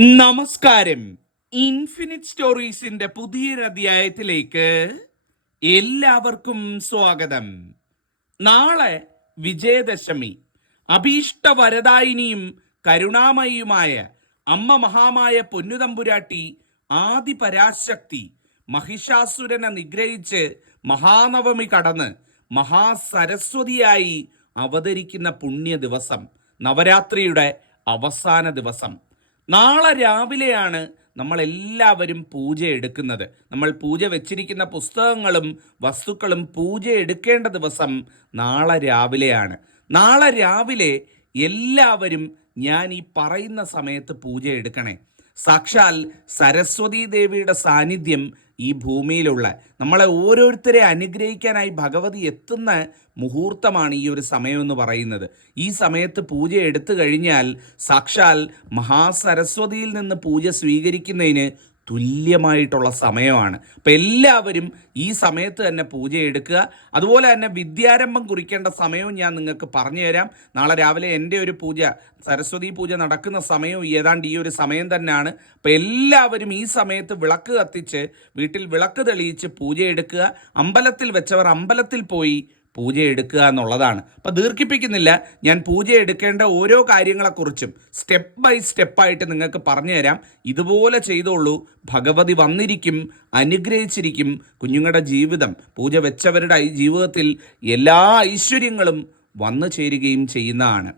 നമസ്കാരം. ഇൻഫിനിറ്റ് സ്റ്റോറീസിന്റെ പുതിയൊരധ്യായത്തിലേക്ക് എല്ലാവർക്കും സ്വാഗതം. നാളെ വിജയദശമി. അഭീഷ്ട വരദായിനിയും കരുണാമയിയുമായ അമ്മ മഹാമായ പൊന്നുതമ്പുരാട്ടി ആദിപരാശക്തി മഹിഷാസുരനെ നിഗ്രഹിച്ച് മഹാനവമി കടന്ന് മഹാസരസ്വതിയായി അവതരിക്കുന്ന പുണ്യ ദിവസം നവരാത്രിയുടെ അവസാന ദിവസം. നാളെ രാവിലെയാണ് നമ്മളെല്ലാവരും പൂജ എടുക്കുന്നത്. നമ്മൾ പൂജ വെച്ചിരിക്കുന്ന പുസ്തകങ്ങളും വസ്തുക്കളും പൂജ എടുക്കേണ്ട ദിവസം നാളെ രാവിലെയാണ്. നാളെ രാവിലെ എല്ലാവരും ഞാൻ ഈ പറയുന്ന സമയത്ത് പൂജ എടുക്കണേ. സാക്ഷാൽ സരസ്വതി ദേവിയുടെ സാന്നിധ്യം ഈ ഭൂമിയിലുള്ള. നമ്മളെ ഓരോരുത്തരെ അനുഗ്രഹിക്കാനായി ഭഗവതി എത്തുന്ന മുഹൂർത്തമാണ് ഈ ഒരു സമയമെന്ന് പറയുന്നത്. ഈ സമയത്ത് പൂജ എടുത്തു കഴിഞ്ഞാൽ സാക്ഷാൽ മഹാസരസ്വതിയിൽ നിന്ന് പൂജ സ്വീകരിക്കുന്നതിന് തുല്യമായിട്ടുള്ള സമയമാണ്. അപ്പം എല്ലാവരും ഈ സമയത്ത് തന്നെ പൂജ എടുക്കുക. അതുപോലെ തന്നെ വിദ്യാരംഭം കുറിക്കേണ്ട സമയവും ഞാൻ നിങ്ങൾക്ക് പറഞ്ഞു തരാം. നാളെ രാവിലെ എന്റെ ഒരു പൂജ സരസ്വതി പൂജ നടക്കുന്ന സമയവും ഏതാണ്ട് ഈ ഒരു സമയം തന്നെയാണ്. അപ്പം എല്ലാവരും ഈ സമയത്ത് വിളക്ക് കത്തിച്ച് വീട്ടിൽ വിളക്ക് തെളിയിച്ച് പൂജ എടുക്കുക. അമ്പലത്തിൽ വെച്ചവർ അമ്പലത്തിൽ പോയി പൂജ എടുക്കുക എന്നുള്ളതാണ്. അപ്പോൾ ദീർഘിപ്പിക്കുന്നില്ല. ഞാൻ പൂജ എടുക്കേണ്ട ഓരോ കാര്യങ്ങളെക്കുറിച്ചും സ്റ്റെപ്പ് ബൈ സ്റ്റെപ്പായിട്ട് നിങ്ങൾക്ക് പറഞ്ഞു തരാം. ഇതുപോലെ ചെയ്തോളൂ. ഭഗവതി വന്നിരിക്കും അനുഗ്രഹിച്ചിരിക്കും. കുഞ്ഞുങ്ങളുടെ ജീവിതം പൂജ വെച്ചവരുടെ ജീവിതത്തിൽ എല്ലാ ഐശ്വര്യങ്ങളും വന്നു ചേരുകയും ചെയ്യുന്നതാണ്.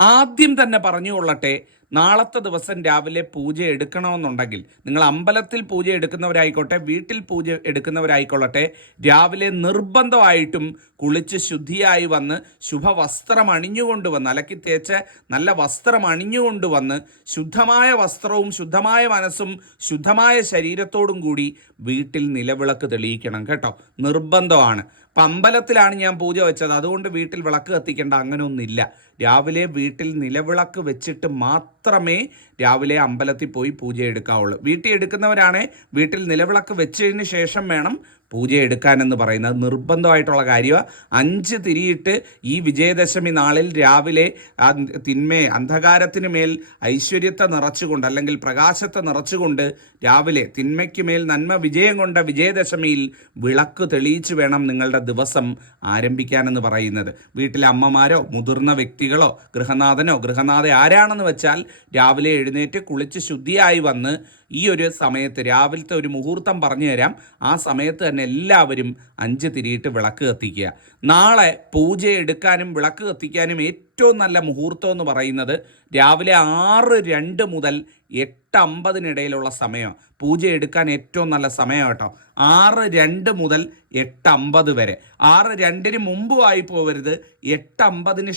ആദ്യം തന്നെ പറഞ്ഞുകൊള്ളട്ടെ നാളത്തെ ദിവസം രാവിലെ പൂജ എടുക്കണമെന്നുണ്ടെങ്കിൽ നിങ്ങൾ അമ്പലത്തിൽ പൂജ എടുക്കുന്നവരായിക്കോട്ടെ വീട്ടിൽ പൂജ എടുക്കുന്നവരായിക്കൊള്ളട്ടെ രാവിലെ നിർബന്ധമായിട്ടും കുളിച്ച് ശുദ്ധിയായി വന്ന് ശുഭവസ്ത്രം അണിഞ്ഞുകൊണ്ട് വന്ന് അലക്കി തേച്ച് നല്ല വസ്ത്രം അണിഞ്ഞുകൊണ്ട് വന്ന് ശുദ്ധമായ വസ്ത്രവും ശുദ്ധമായ മനസ്സും ശുദ്ധമായ ശരീരത്തോടും കൂടി വീട്ടിൽ നിലവിളക്ക് തെളിയിക്കണം കേട്ടോ. നിർബന്ധമാണ്. അപ്പം അമ്പലത്തിലാണ് ഞാൻ പൂജ വെച്ചത്. അതുകൊണ്ട് വീട്ടിൽ വിളക്ക് കത്തിക്കേണ്ട അങ്ങനെയൊന്നുമില്ല. രാവിലെ വീട്ടിൽ നിലവിളക്ക് വെച്ചിട്ട് മാത്രമേ രാവിലെ അമ്പലത്തിൽ പോയി പൂജ എടുക്കാവുള്ളൂ വീട്ടിൽ എടുക്കുന്നവരാണെ വീട്ടിൽ നിലവിളക്ക് വെച്ചതിന് ശേഷം വേണം പൂജ എടുക്കാനെന്ന് പറയുന്നത്. നിർബന്ധമായിട്ടുള്ള കാര്യമാണ് അഞ്ച് തിരിയിട്ട് ഈ വിജയദശമി നാളിൽ രാവിലെ ആ തിന്മയെ അന്ധകാരത്തിന് മേൽ ഐശ്വര്യത്തെ നിറച്ചുകൊണ്ട് അല്ലെങ്കിൽ പ്രകാശത്തെ നിറച്ചുകൊണ്ട് രാവിലെ തിന്മയ്ക്ക് മേൽ നന്മ വിജയം കൊണ്ട വിജയദശമിയിൽ വിളക്ക് തെളിയിച്ച് വേണം നിങ്ങളുടെ ദിവസം ആരംഭിക്കാനെന്ന് പറയുന്നത്. വീട്ടിലെ അമ്മമാരോ മുതിർന്ന വ്യക്തികളോ ഗൃഹനാഥനോ ഗൃഹനാഥ ആരാണെന്ന് വെച്ചാൽ രാവിലെ എഴുന്നേറ്റ് കുളിച്ച് ശുദ്ധിയായി വന്ന് ഈ ഒരു സമയത്ത് രാവിലത്തെ ഒരു മുഹൂർത്തം പറഞ്ഞു തരാം. ആ സമയത്ത് തന്നെ എല്ലാവരും അഞ്ച് തിരിയിട്ട് വിളക്ക് കത്തിക്കുക. നാളെ പൂജ എടുക്കാനും വിളക്ക് കത്തിക്കാനും ഏറ്റവും നല്ല മുഹൂർത്തം എന്ന് പറയുന്നത് രാവിലെ ആറ് രണ്ട് മുതൽ എട്ട് അമ്പതിനിടയിലുള്ള സമയം പൂജ എടുക്കാൻ ഏറ്റവും നല്ല സമയം കേട്ടോ ആറ് രണ്ട് മുതൽ എട്ട് അമ്പത് വരെ. ആറ് രണ്ടിന് മുമ്പും ആയി പോവരുത് എട്ട് അമ്പതിന്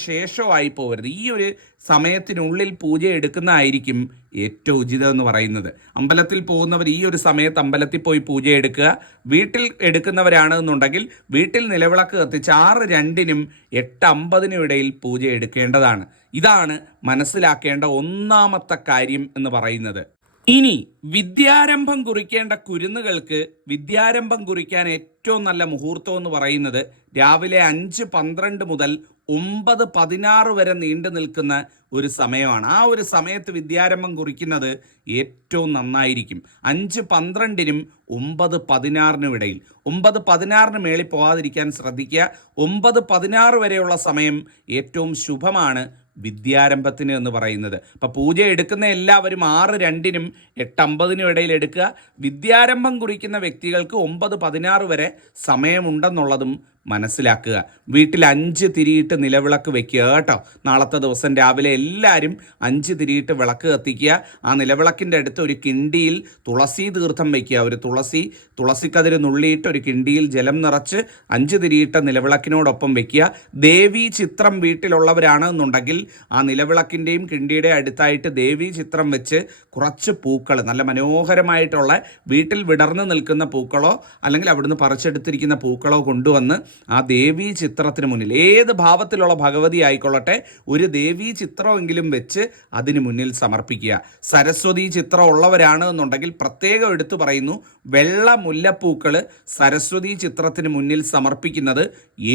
ആയി പോവരുത്. ഈ ഒരു സമയത്തിനുള്ളിൽ പൂജ എടുക്കുന്നതായിരിക്കും ഏറ്റവും ഉചിതം എന്ന് പറയുന്നത്. അമ്പലത്തിൽ പോകുന്നവർ ഈ ഒരു സമയത്ത് അമ്പലത്തിൽ പോയി പൂജ എടുക്കുക. വീട്ടിൽ എടുക്കുന്നവരാണെന്നുണ്ടെങ്കിൽ വീട്ടിൽ നിലവിളക്ക് കത്തിച്ച് ആറ് രണ്ടിനും എട്ട് അമ്പതിനും ഇടയിൽ പൂജ എടുക്കേണ്ടതാണ്. ഇതാണ് മനസ്സിലാക്കേണ്ട ഒന്നാമത്തെ കാര്യം എന്ന് പറയുന്നത്. ഇനി വിദ്യാരംഭം കുറിക്കേണ്ട കുരുന്നുകൾക്ക് വിദ്യാരംഭം കുറിക്കാൻ ഏറ്റവും നല്ല മുഹൂർത്തം എന്ന് പറയുന്നത് രാവിലെ അഞ്ച് പന്ത്രണ്ട് മുതൽ ഒമ്പത് പതിനാറ് വരെ നീണ്ടു നിൽക്കുന്ന ഒരു സമയമാണ്. ആ ഒരു സമയത്ത് വിദ്യാരംഭം കുറിക്കുന്നത് ഏറ്റവും നന്നായിരിക്കും. അഞ്ച് പന്ത്രണ്ടിനും ഒമ്പത് പതിനാറിനും ഇടയിൽ. ഒമ്പത് പതിനാറിന് മേളിൽ പോകാതിരിക്കാൻ ശ്രദ്ധിക്കുക. ഒമ്പത് പതിനാറ് വരെയുള്ള സമയം ഏറ്റവും ശുഭമാണ്. വിദ്യാരംഭത്തിന് എന്ന് പറയുന്നത്. അപ്പോൾ പൂജ എടുക്കുന്ന എല്ലാവരും ആറ് രണ്ടിനും എട്ടമ്പതിനും ഇടയിൽ എടുക്കുക. വിദ്യാരംഭം കുറിക്കുന്ന വ്യക്തികൾക്ക് ഒമ്പത് പതിനാറ് വരെ സമയമുണ്ടെന്നുള്ളതും മനസ്സിലാക്കുക. വീട്ടിൽ അഞ്ച് തിരിയിട്ട് നിലവിളക്ക് വെക്കുക കേട്ടോ. നാളത്തെ ദിവസം രാവിലെ എല്ലാവരും അഞ്ച് തിരിയിട്ട് വിളക്ക് കത്തിക്കുക. ആ നിലവിളക്കിന്റെ അടുത്ത് ഒരു കിണ്ടിയിൽ തുളസി തീർത്ഥം വയ്ക്കുക ഒരു തുളസി തുളസിക്കതിര് നുള്ളിയിട്ട് ഒരു കിണ്ടിയിൽ ജലം നിറച്ച് അഞ്ച് തിരിയിട്ട നിലവിളക്കിനോടൊപ്പം വയ്ക്കുക ദേവി ചിത്രം വീട്ടിലുള്ളവരാണ് എന്നുണ്ടെങ്കിൽ ആ നിലവിളക്കിന്റെയും കിണ്ടിയുടെ അടുത്തായിട്ട് ദേവി ചിത്രം വെച്ച് കുറച്ച് പൂക്കൾ നല്ല മനോഹരമായിട്ടുള്ള വീട്ടിൽ വിടർന്നു നിൽക്കുന്ന പൂക്കളോ അല്ലെങ്കിൽ അവിടുന്ന് പറിച്ചെടുത്തിരിക്കുന്ന പൂക്കളോ കൊണ്ടുവന്ന് ആ ദേവീ ചിത്രത്തിന് മുന്നിൽ ഏത് ഭാവത്തിലുള്ള ഭഗവതി ആയിക്കൊള്ളട്ടെ ഒരു ദേവീ ചിത്രമെങ്കിലും വെച്ച് അതിന് മുന്നിൽ സമർപ്പിക്കുക. സരസ്വതി ചിത്രം ഉള്ളവരാണ് എന്നുണ്ടെങ്കിൽ പ്രത്യേകം എടുത്തു പറയുന്നു വെള്ള മുല്ലപ്പൂക്കൾ സരസ്വതി ചിത്രത്തിന് മുന്നിൽ സമർപ്പിക്കുന്നത്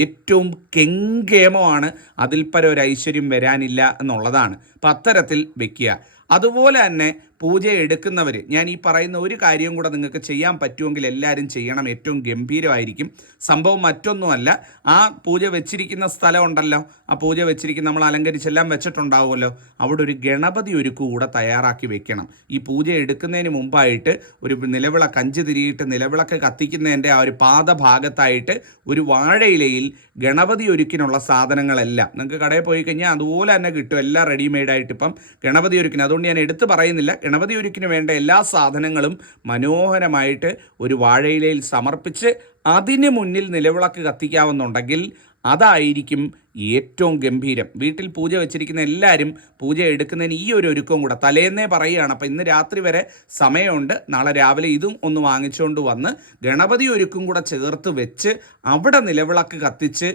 ഏറ്റവും കെങ്കേമമാണ്. അതിൽ പരം ഒരു ഐശ്വര്യം വരാനില്ല എന്നുള്ളതാണ് അപ്പം അത്തരത്തിൽ വെക്കുക. അതുപോലെ തന്നെ പൂജ എടുക്കുന്നവർ ഞാൻ ഈ പറയുന്ന ഒരു കാര്യവും കൂടെ നിങ്ങൾക്ക് ചെയ്യാൻ പറ്റുമെങ്കിൽ എല്ലാവരും ചെയ്യണം. ഏറ്റവും ഗംഭീരമായിരിക്കും. സംഭവം മറ്റൊന്നുമല്ല. ആ പൂജ വെച്ചിരിക്കുന്ന സ്ഥലം ഉണ്ടല്ലോ ആ പൂജ വെച്ചിരിക്കുന്ന നമ്മൾ അലങ്കരിച്ചെല്ലാം വെച്ചിട്ടുണ്ടാവുമല്ലോ. അവിടെ ഒരു ഗണപതി ഒരുക്കു കൂടെ തയ്യാറാക്കി വെക്കണം. ഈ പൂജ എടുക്കുന്നതിന് മുമ്പായിട്ട് ഒരു നിലവിളക്ക് അഞ്ച് തിരിയിട്ട് നിലവിളക്ക് കത്തിക്കുന്നതിന്റെ ആ ഒരു പാദഭാഗത്തായിട്ട് ഒരു വാഴയിലയിൽ ഗണപതി ഒരുക്കിനുള്ള സാധനങ്ങളെല്ലാം. നിങ്ങൾക്ക് കടയിൽ പോയി കഴിഞ്ഞാൽ അതുപോലെ തന്നെ കിട്ടും. എല്ലാം റെഡിമെയ്ഡായിട്ട് ഇപ്പം ഗണപതി ഒരുക്കിന് അതുകൊണ്ട് ഞാൻ എടുത്തു പറയുന്നില്ല. ഗണപതി ഒരുക്കിന് വേണ്ട എല്ലാ സാധനങ്ങളും മനോഹരമായിട്ട് ഒരു വാഴയിലയിൽ സമർപ്പിച്ച് അതിന് മുന്നിൽ നിലവിളക്ക് കത്തിക്കാവുന്നുണ്ടെങ്കിൽ അതായിരിക്കും ഏറ്റവും ഗംഭീരം. വീട്ടിൽ പൂജ വെച്ചിരിക്കുന്ന എല്ലാവരും പൂജ എടുക്കുന്നതിന് ഈ ഒരു ഒരുക്കവും കൂടെ തലേന്നേ പറയുകയാണ്. അപ്പോൾ ഇന്ന് രാത്രി വരെ സമയമുണ്ട്. നാളെ രാവിലെ ഇതും ഒന്ന് വാങ്ങിച്ചുകൊണ്ട് വന്ന് ഗണപതി ഒരുക്കും കൂടെ ചേർത്ത് വെച്ച് അവിടെ നിലവിളക്ക് കത്തിച്ച്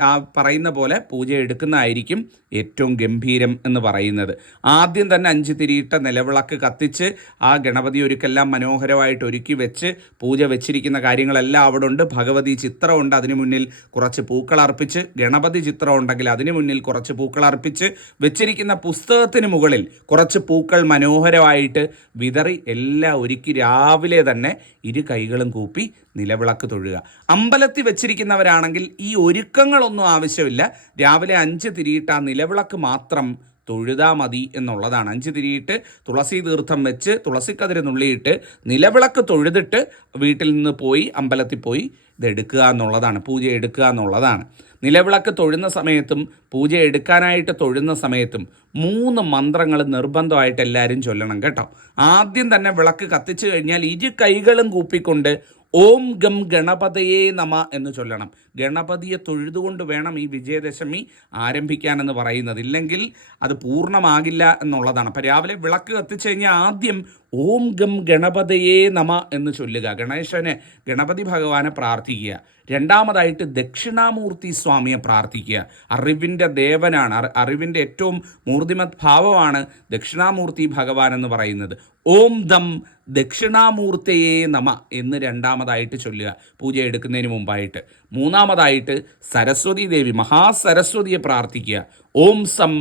ആ പറയുന്ന പോലെ പൂജ എടുക്കുന്നതായിരിക്കും ഏറ്റവും ഗംഭീരം എന്ന് പറയുന്നത്. ആദ്യം തന്നെ അഞ്ച് തിരിയിട്ട നിലവിളക്ക് കത്തിച്ച് ആ ഗണപതി ഒരുക്കെല്ലാം മനോഹരമായിട്ട് ഒരുക്കി വെച്ച് പൂജ വെച്ചിരിക്കുന്ന കാര്യങ്ങളെല്ലാം അവിടെ ഉണ്ട്. ഭഗവതി ചിത്രമുണ്ട് അതിനു മുന്നിൽ കുറച്ച് പൂക്കൾ അർപ്പിച്ച് ഗണപതി ചിത്രം ഉണ്ടെങ്കിൽ അതിന് മുന്നിൽ കുറച്ച് പൂക്കൾ അർപ്പിച്ച് വെച്ചിരിക്കുന്ന പുസ്തകത്തിന് മുകളിൽ കുറച്ച് പൂക്കൾ മനോഹരമായിട്ട് വിതറി എല്ലാം ഒരുക്കി രാവിലെ തന്നെ ഇരു കൈകളും കൂപ്പി നിലവിളക്ക് തൊഴുക. അമ്പലത്തിൽ വെച്ചിരിക്കുന്നവരാണെങ്കിൽ ഈ ഒരുക്കങ്ങളൊന്നും ആവശ്യമില്ല. രാവിലെ അഞ്ച് തിരിയിട്ട് ആ നിലവിളക്ക് മാത്രം തൊഴുതാ മതി എന്നുള്ളതാണ്. അഞ്ച് തിരിയിട്ട് തുളസി തീർത്ഥം വെച്ച് തുളസിക്കതിര് നുള്ളിയിട്ട് നിലവിളക്ക് തൊഴുതിട്ട് വീട്ടിൽ നിന്ന് പോയി അമ്പലത്തിൽ പോയി ഇതെടുക്കുക എന്നുള്ളതാണ് പൂജ എടുക്കുക എന്നുള്ളതാണ്. നിലവിളക്ക് തൊഴുന്ന സമയത്തും പൂജ എടുക്കാനായിട്ട് തൊഴുന്ന സമയത്തും മൂന്ന് മന്ത്രങ്ങൾ നിർബന്ധമായിട്ട് എല്ലാവരും ചൊല്ലണം കേട്ടോ. ആദ്യം തന്നെ വിളക്ക് കത്തിച്ചു കഴിഞ്ഞാൽ ഇരു കൈകളും കൂപ്പിക്കൊണ്ട് ഓം ഗം ഗണപതയെ നമ എന്ന് ചൊല്ലണം. ഗണപതിയെ തൊഴുതുകൊണ്ട് വേണം ഈ വിജയദശമി ആരംഭിക്കാനെന്ന് പറയുന്നത്. ഇല്ലെങ്കിൽ അത് പൂർണമാകില്ല എന്നുള്ളതാണ്. അപ്പം രാവിലെ വിളക്ക് കത്തിച്ചു കഴിഞ്ഞാൽ ആദ്യം ഓം ഗം ഗണപതയെ നമ എന്ന് ചൊല്ലുക. ഗണേശനെ ഗണപതി ഭഗവാനെ പ്രാർത്ഥിക്കുക. രണ്ടാമതായിട്ട് ദക്ഷിണാമൂർത്തി സ്വാമിയെ പ്രാർത്ഥിക്കുക. അറിവിന്റെ ദേവനാണ്. അറി- അറിവിന്റെ ഏറ്റവും മൂർത്തിമത് ഭാവമാണ് ദക്ഷിണാമൂർത്തി ഭഗവാൻ എന്ന് പറയുന്നത്. ഓം ദം ദക്ഷിണാമൂർത്തയെ നമ എന്ന് രണ്ടാമതായിട്ട് ചൊല്ലുക. പൂജ എടുക്കുന്നതിന് മുമ്പായിട്ട്. മൂന്നാമതായിട്ട് സരസ്വതി ദേവി മഹാസരസ്വതിയെ പ്രാർത്ഥിക്കുക. ഓം സം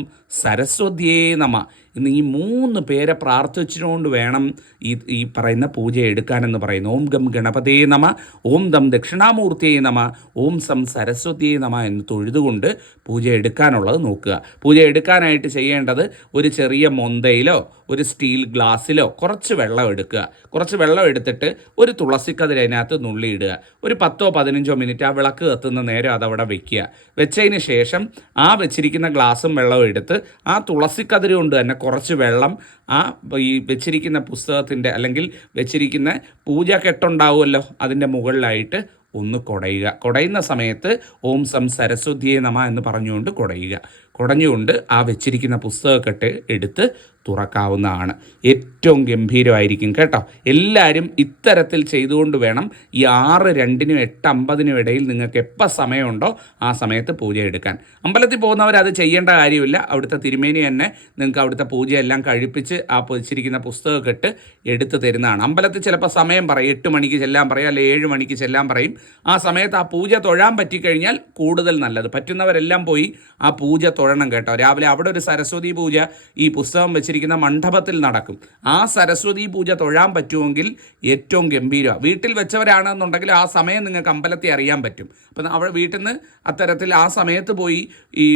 സരസ്വതിയേ നമ ഇന്ന് ഈ മൂന്ന് പേരെ പ്രാർത്ഥിച്ചുകൊണ്ട് വേണം ഈ ഈ പറയുന്ന പൂജ എടുക്കാനെന്ന് പറയുന്നു. ഓം ഗം ഗണപതേ നമ ഓം ദം ദക്ഷിണാമൂർത്തിയേ നമ ഓം സം സരസ്വതിയേ നമ എന്ന് തൊഴുതുകൊണ്ട് പൂജ എടുക്കാനുള്ളത് നോക്കുക. പൂജ എടുക്കാനായിട്ട് ചെയ്യേണ്ടത് ഒരു ചെറിയ മൊന്തയിലോ ഒരു സ്റ്റീൽ ഗ്ലാസ്സിലോ കുറച്ച് വെള്ളം എടുക്കുക. കുറച്ച് വെള്ളം എടുത്തിട്ട് ഒരു തുളസിക്കതിൽ അതിനകത്ത് നുള്ളിയിടുക. ഒരു പത്തോ പതിനഞ്ചോ മിനിറ്റ് ആ വിളക്ക് കത്തുന്ന നേരം അതവിടെ വെക്കുക. വെച്ചതിന് ശേഷം ആ വെച്ചിരിക്കുന്ന ഗ്ലാസും വെള്ളവും എടുത്ത് ആ തുളസിക്കതിര് കൊണ്ട് തന്നെ കുറച്ച് വെള്ളം ആ ഈ വെച്ചിരിക്കുന്ന പുസ്തകത്തിന്റെ അല്ലെങ്കിൽ വെച്ചിരിക്കുന്ന പൂജ കെട്ടുണ്ടാവുമല്ലോ അതിന്റെ മുകളിലായിട്ട് ഒന്ന് കുടയുക. കുടയുന്ന സമയത്ത് ഓം സം സരസ്വതിയെ നമ എന്ന് പറഞ്ഞുകൊണ്ട് കുടയുക. കുടഞ്ഞുകൊണ്ട് ആ വെച്ചിരിക്കുന്ന പുസ്തകക്കെട്ട് എടുത്ത് തുറക്കാവുന്നതാണ്. ഏറ്റവും ഗംഭീരമായിരിക്കും കേട്ടോ. എല്ലാവരും ഇത്തരത്തിൽ ചെയ്തുകൊണ്ട് വേണം ഈ ആറ് രണ്ടിനും എട്ട് അമ്പതിനും ഇടയിൽ നിങ്ങൾക്ക് എപ്പോൾ സമയമുണ്ടോ ആ സമയത്ത് പൂജ എടുക്കാൻ. അമ്പലത്തിൽ പോകുന്നവർ അത് ചെയ്യേണ്ട കാര്യമില്ല. അവിടുത്തെ തിരുമേനി തന്നെ നിങ്ങൾക്ക് അവിടുത്തെ പൂജയെല്ലാം കഴിപ്പിച്ച് ആ വെച്ചിരിക്കുന്ന പുസ്തകക്കെട്ട് എടുത്ത് തരുന്നതാണ്. അമ്പലത്തിൽ ചിലപ്പോൾ സമയം പറയും. എട്ട് മണിക്ക് ചെല്ലാൻ പറയും അല്ലെങ്കിൽ ഏഴ് മണിക്ക് ചെല്ലാൻ പറയും. ആ സമയത്ത് ആ പൂജ തൊഴാൻ പറ്റിക്കഴിഞ്ഞാൽ കൂടുതൽ നല്ലത്. പറ്റുന്നവരെല്ലാം പോയി ആ പൂജ തൊഴണം കേട്ടോ. രാവിലെ അവിടെ ഒരു സരസ്വതി പൂജ ഈ പുസ്തകം വെച്ചിരിക്കുന്ന മണ്ഡപത്തിൽ നടക്കും. ആ സരസ്വതി പൂജ തൊഴാൻ പറ്റുമെങ്കിൽ ഏറ്റവും ഗംഭീരമാണ് വീട്ടിൽ വെച്ചവരാണെന്നുണ്ടെങ്കിൽ ആ സമയം നിങ്ങൾക്ക് അമ്പലത്തെ അറിയാൻ പറ്റും. അപ്പം അവിടെ വീട്ടിൽ നിന്ന് അത്തരത്തിൽ ആ സമയത്ത് പോയി ഈ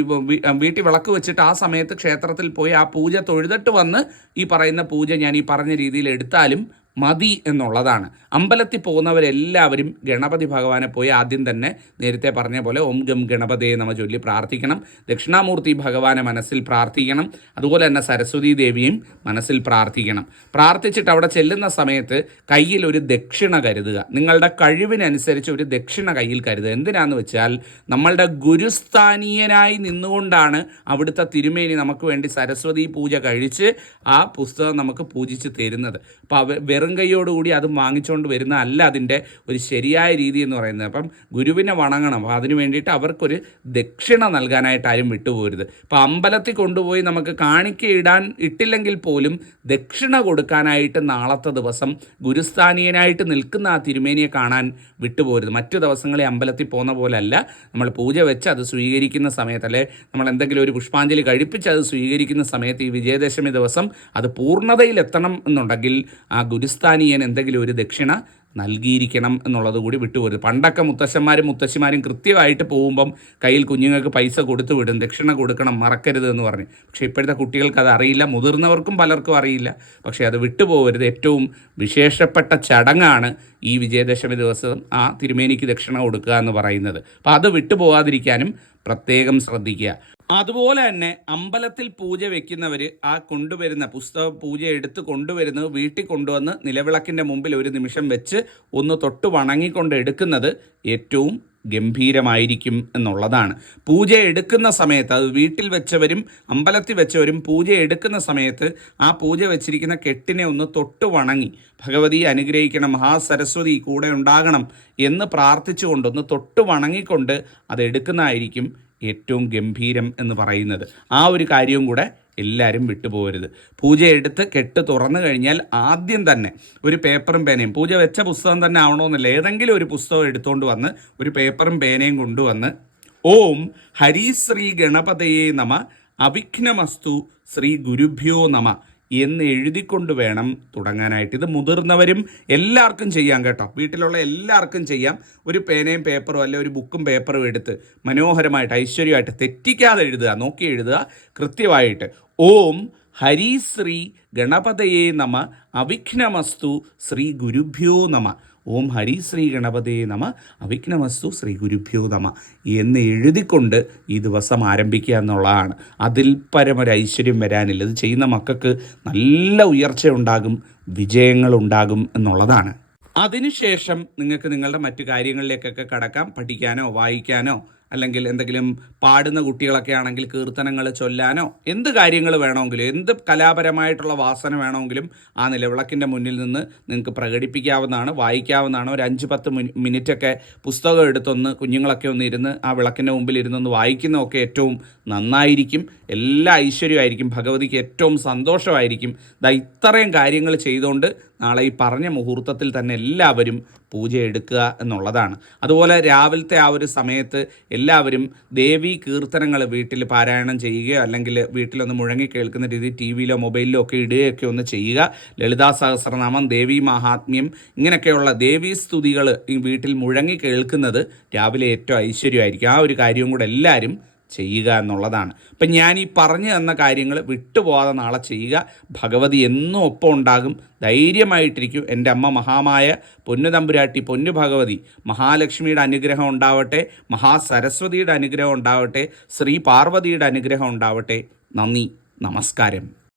വീട്ടിൽ വിളക്ക് വെച്ചിട്ട് ആ സമയത്ത് ക്ഷേത്രത്തിൽ പോയി ആ പൂജ തൊഴുതിട്ട് വന്ന് ഈ പറയുന്ന പൂജ ഞാൻ ഈ പറഞ്ഞ രീതിയിൽ എടുത്താലും മതി എന്നുള്ളതാണ്. അമ്പലത്തിൽ പോകുന്നവരെല്ലാവരും ഗണപതി ഭഗവാനെ പോയി ആദ്യം തന്നെ നേരത്തെ പറഞ്ഞ പോലെ ഓം ഗം ഗണപതയെ നമ്മ ചൊല്ലി പ്രാർത്ഥിക്കണം. ദക്ഷിണാമൂർത്തി ഭഗവാനെ മനസ്സിൽ പ്രാർത്ഥിക്കണം. അതുപോലെ തന്നെ സരസ്വതി ദേവിയും മനസ്സിൽ പ്രാർത്ഥിക്കണം. പ്രാർത്ഥിച്ചിട്ട് അവിടെ ചെല്ലുന്ന സമയത്ത് കയ്യിൽ ഒരു ദക്ഷിണ കരുതുക. നിങ്ങളുടെ കഴിവിനനുസരിച്ച് ഒരു ദക്ഷിണ കയ്യിൽ കരുതുക. എന്തിനാന്ന് വെച്ചാൽ നമ്മളുടെ ഗുരുസ്ഥാനീയനായി നിന്നുകൊണ്ടാണ് അവിടുത്തെ തിരുമേനി നമുക്ക് വേണ്ടി സരസ്വതി പൂജ കഴിച്ച് ആ പുസ്തകം നമുക്ക് പൂജിച്ച് തരുന്നത്. അപ്പോൾ വെറും കൈയോടുകൂടി അത് വാങ്ങിച്ചുകൊണ്ട് വരുന്ന അല്ല അതിന്റെ ഒരു ശരിയായ രീതി എന്ന് പറയുന്നത്. അപ്പം ഗുരുവിനെ വണങ്ങണം. അപ്പോൾ അതിന് വേണ്ടിയിട്ട് അവർക്കൊരു ദക്ഷിണ നൽകാനായിട്ട് ആരും വിട്ടുപോകരുത് അപ്പം അമ്പലത്തിൽ കൊണ്ടുപോയി നമുക്ക് കാണിക്ക ഇടാൻ ഇട്ടില്ലെങ്കിൽ പോലും ദക്ഷിണ കൊടുക്കാനായിട്ട് നാളത്തെ ദിവസം ഗുരുസ്ഥാനീയനായിട്ട് നിൽക്കുന്ന ആ തിരുമേനിയെ കാണാൻ വിട്ടുപോകരുത് മറ്റു ദിവസങ്ങളിൽ അമ്പലത്തിൽ പോകുന്ന പോലല്ല. നമ്മൾ പൂജ വെച്ച് അത് സ്വീകരിക്കുന്ന സമയത്ത് അല്ലെ നമ്മൾ എന്തെങ്കിലും ഒരു പുഷ്പാഞ്ജലി കഴിപ്പിച്ച് അത് സ്വീകരിക്കുന്ന സമയത്ത് ഈ വിജയദശമി ദിവസം അത് പൂർണതയിലെത്തണം എന്നുണ്ടെങ്കിൽ ആ ഗുരുസ്ഥാനീയൻ എന്തെങ്കിലും ഒരു ദക്ഷിണ നൽകിയിരിക്കണം എന്നുള്ളത് കൂടി വിട്ടുപോരുത്. പണ്ടൊക്കെ മുത്തശ്ശന്മാരും മുത്തശ്ശിമാരും കൃത്യമായിട്ട് പോകുമ്പം കയ്യിൽ കുഞ്ഞുങ്ങൾക്ക് പൈസ കൊടുത്തു വിടും ദക്ഷിണ കൊടുക്കണം മറക്കരുത് എന്ന് പറഞ്ഞു. പക്ഷേ ഇപ്പോഴത്തെ കുട്ടികൾക്ക് അത് അറിയില്ല മുതിർന്നവർക്കും പലർക്കും അറിയില്ല. പക്ഷേ അത് വിട്ടുപോകരുത് ഏറ്റവും വിശേഷപ്പെട്ട ചടങ്ങാണ് ഈ വിജയദശമി ദിവസം ആ തിരുമേനിക്ക് ദക്ഷിണ കൊടുക്കുക എന്ന് പറയുന്നത്. അപ്പോൾ അത് വിട്ടുപോകാതിരിക്കാനും പ്രത്യേകം ശ്രദ്ധിക്കുക. അതുപോലെ തന്നെ അമ്പലത്തിൽ പൂജ വെക്കുന്നവർ ആ കൊണ്ടുവരുന്ന പുസ്തക പൂജ എടുത്ത് കൊണ്ടുവരുന്നത് വീട്ടിൽ കൊണ്ടുവന്ന് നിലവിളക്കിന്റെ മുമ്പിൽ ഒരു നിമിഷം വെച്ച് ഒന്ന് തൊട്ട് വണങ്ങിക്കൊണ്ട് എടുക്കുന്നത് ഏറ്റവും ഗംഭീരമായിരിക്കും എന്നുള്ളതാണ്. പൂജ എടുക്കുന്ന സമയത്ത് അത് വീട്ടിൽ വെച്ചവരും അമ്പലത്തിൽ വെച്ചവരും പൂജ എടുക്കുന്ന സമയത്ത് ആ പൂജ വെച്ചിരിക്കുന്ന കെട്ടിനെ ഒന്ന് തൊട്ട് വണങ്ങി ഭഗവതി അനുഗ്രഹിക്കണം മഹാസരസ്വതി കൂടെ ഉണ്ടാകണം എന്ന് പ്രാർത്ഥിച്ചുകൊണ്ടൊന്ന് തൊട്ട് വണങ്ങിക്കൊണ്ട് അത് എടുക്കുന്നതായിരിക്കും ഏറ്റവും ഗംഭീരം എന്ന് പറയുന്നത്. ആ ഒരു കാര്യവും കൂടെ എല്ലാവരും വിട്ടുപോകരുത്. പൂജ എടുത്ത് കെട്ട് തുറന്നു കഴിഞ്ഞാൽ ആദ്യം തന്നെ ഒരു പേപ്പറും പേനയും പൂജ വെച്ച പുസ്തകം തന്നെ ആവണമെന്നില്ല. ഏതെങ്കിലും ഒരു പുസ്തകം എടുത്തുകൊണ്ട് വന്ന് ഒരു പേപ്പറും പേനയും കൊണ്ടുവന്ന് ഓം ഹരിശ്രീ ഗണപതയെ നമ അവിഘ്നമസ്തു ശ്രീ ഗുരുഭ്യോ നമ. എന്ന് എഴുതിക്കൊണ്ട് വേണം തുടങ്ങാനായിട്ട്. ഇത് മുതിർന്നവരും എല്ലാവർക്കും ചെയ്യാം കേട്ടോ. വീട്ടിലുള്ള എല്ലാവർക്കും ചെയ്യാം. ഒരു പേനയും പേപ്പറും അല്ലെ ഒരു ബുക്കും പേപ്പറും എടുത്ത് മനോഹരമായിട്ട് ഐശ്വര്യമായിട്ട് തെറ്റിക്കാതെ എഴുതുക നോക്കി എഴുതുക കൃത്യമായിട്ട്. ഓം ഹരി ശ്രീ ഗണപതയെ നമ അവിഘ്നമസ്തു ശ്രീ ഗുരുഭ്യോ നമ. ഓം ഹരി ശ്രീ ഗണപതേ നമ. അവിഘ്നമസ്തു ശ്രീ ഗുരുഭ്യോ നമ. എന്ന് എഴുതിക്കൊണ്ട് ഈ ദിവസം ആരംഭിക്കുക എന്നുള്ളതാണ്. അതിൽ പരമൊരു ഐശ്വര്യം വരാനില്ല. ഇത് ചെയ്യുന്ന മക്കൾക്ക് നല്ല ഉയർച്ച ഉണ്ടാകും എന്നുള്ളതാണ്. അതിനുശേഷം നിങ്ങൾക്ക് നിങ്ങളുടെ മറ്റു കാര്യങ്ങളിലേക്കൊക്കെ കടക്കാം. പഠിക്കാനോ വായിക്കാനോ അല്ലെങ്കിൽ എന്തെങ്കിലും പാടുന്ന കുട്ടികളൊക്കെ ആണെങ്കിൽ കീർത്തനങ്ങൾ ചൊല്ലാനോ എന്ത് കാര്യങ്ങൾ വേണമെങ്കിലും എന്ത് കലാപരമായിട്ടുള്ള വാസന വേണമെങ്കിലും ആ നിലവിളക്കിന്റെ മുന്നിൽ നിന്ന് നിങ്ങൾക്ക് പ്രകടിപ്പിക്കാവുന്നതാണ് വായിക്കാവുന്നതാണ്. ഒരു അഞ്ച് പത്ത് മിനി- മിനിറ്റൊക്കെ പുസ്തകം എടുത്തൊന്ന് കുഞ്ഞുങ്ങളൊക്കെ ഒന്ന് ഇരുന്ന് ആ വിളക്കിന്റെ മുമ്പിൽ ഇരുന്നൊന്ന് വായിക്കുന്നതൊക്കെ ഏറ്റവും നന്നായിരിക്കും. എല്ലാ ഐശ്വര്യമായിരിക്കും. ഭഗവതിക്ക് ഏറ്റവും സന്തോഷമായിരിക്കും. ദാ ഇത്രയും കാര്യങ്ങൾ ചെയ്തുകൊണ്ട് നാളെ ഈ പറഞ്ഞ മുഹൂർത്തത്തിൽ തന്നെ എല്ലാവരും പൂജ എടുക്കുക എന്നുള്ളതാണ്. അതുപോലെ രാവിലത്തെ ആ ഒരു സമയത്ത് എല്ലാവരും ദേവീ കീർത്തനങ്ങൾ വീട്ടിൽ പാരായണം ചെയ്യുകയോ അല്ലെങ്കിൽ വീട്ടിലൊന്ന് മുഴങ്ങി കേൾക്കുന്ന രീതി ടി വിയിലോ മൊബൈലിലോ ഒക്കെ ഇടുകയൊക്കെ ഒന്ന് ചെയ്യുക. ലളിതാ സഹസ്രനാമം ദേവി മഹാത്മ്യം ഇങ്ങനെയൊക്കെയുള്ള ദേവീ സ്തുതികൾ ഈ വീട്ടിൽ മുഴങ്ങി കേൾക്കുന്നത് രാവിലെ ഏറ്റവും ഐശ്വര്യമായിരിക്കും. ആ ഒരു കാര്യവും കൂടെ എല്ലാവരും ചെയ്യുക എന്നുള്ളതാണ്. അപ്പം ഞാൻ ഈ പറഞ്ഞു തന്ന കാര്യങ്ങൾ വിട്ടുപോകാതെ നാളെ ചെയ്യുക. ഭഗവതി എന്നും ഒപ്പം ഉണ്ടാകും. ധൈര്യമായിട്ടിരിക്കും. എന്റെ അമ്മ മഹാമായ പൊന്നു തമ്പുരാട്ടി പൊന്നു ഭഗവതി മഹാലക്ഷ്മിയുടെ അനുഗ്രഹം ഉണ്ടാവട്ടെ മഹാസരസ്വതിയുടെ അനുഗ്രഹം ഉണ്ടാവട്ടെ ശ്രീ പാർവതിയുടെ അനുഗ്രഹം ഉണ്ടാവട്ടെ. നന്ദി. നമസ്കാരം.